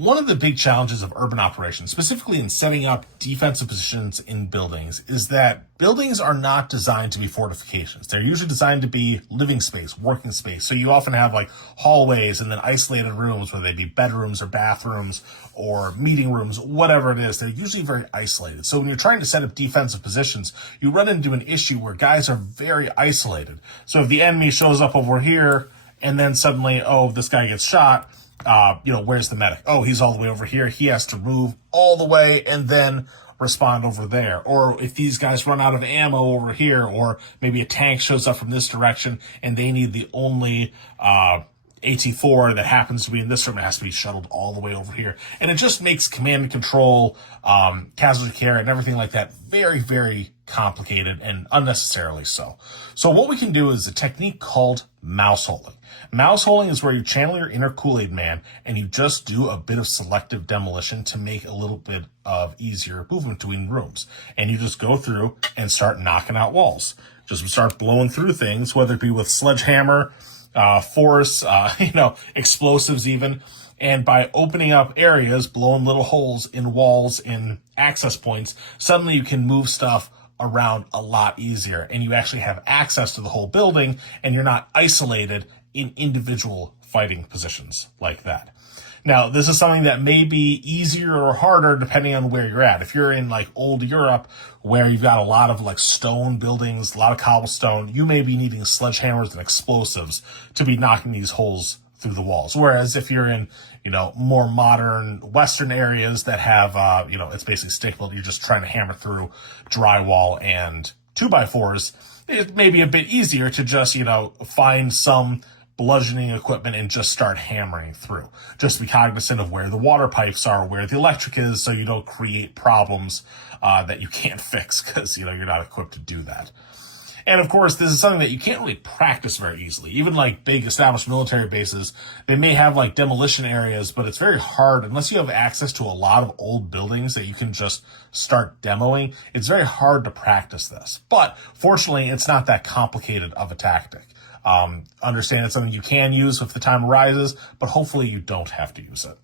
One of the big challenges of urban operations, specifically in setting up defensive positions in buildings, is that buildings are not designed to be fortifications. They're usually designed to be living space, working space. So you often have like hallways and then isolated rooms, whether they be bedrooms or bathrooms or meeting rooms, whatever it is. They're usually very isolated. So when you're trying to set up defensive positions, you run into an issue where guys are very isolated. So if the enemy shows up over here and then suddenly, oh, this guy gets shot, where's the medic? Oh, he's all the way over here. He has to move all the way and then respond over there. Or if these guys run out of ammo over here, or maybe a tank shows up from this direction and they need the only AT4 that happens to be in this room, it has to be shuttled all the way over here. And it just makes command and control, casualty care and everything like that very, very complicated and unnecessarily so. So what we can do is a technique called mouseholing. Mouseholing is where you channel your inner Kool-Aid man and you just do a bit of selective demolition to make a little bit of easier movement between rooms. And you just go through and start knocking out walls. Just start blowing through things, whether it be with sledgehammer, force, explosives even. And by opening up areas, blowing little holes in walls, in access points, suddenly you can move stuff around a lot easier. And you actually have access to the whole building and you're not isolated in individual fighting positions like that. Now, this is something that may be easier or harder depending on where you're at. If you're in like old Europe where you've got a lot of like stone buildings, a lot of cobblestone, you may be needing sledgehammers and explosives to be knocking these holes through the walls. Whereas if you're in, more modern Western areas that have, it's basically stick built, you're just trying to hammer through drywall and 2x4s, it may be a bit easier to just, find some bludgeoning equipment and just start hammering through. Just be cognizant of where the water pipes are, where the electric is, so you don't create problems that you can't fix because, you're not equipped to do that. And of course, this is something that you can't really practice very easily. Even like big established military bases, they may have like demolition areas, but it's very hard unless you have access to a lot of old buildings that you can just start demoing. It's very hard to practice this. But fortunately, it's not that complicated of a tactic. Understand it's something you can use if the time arises, but hopefully you don't have to use it.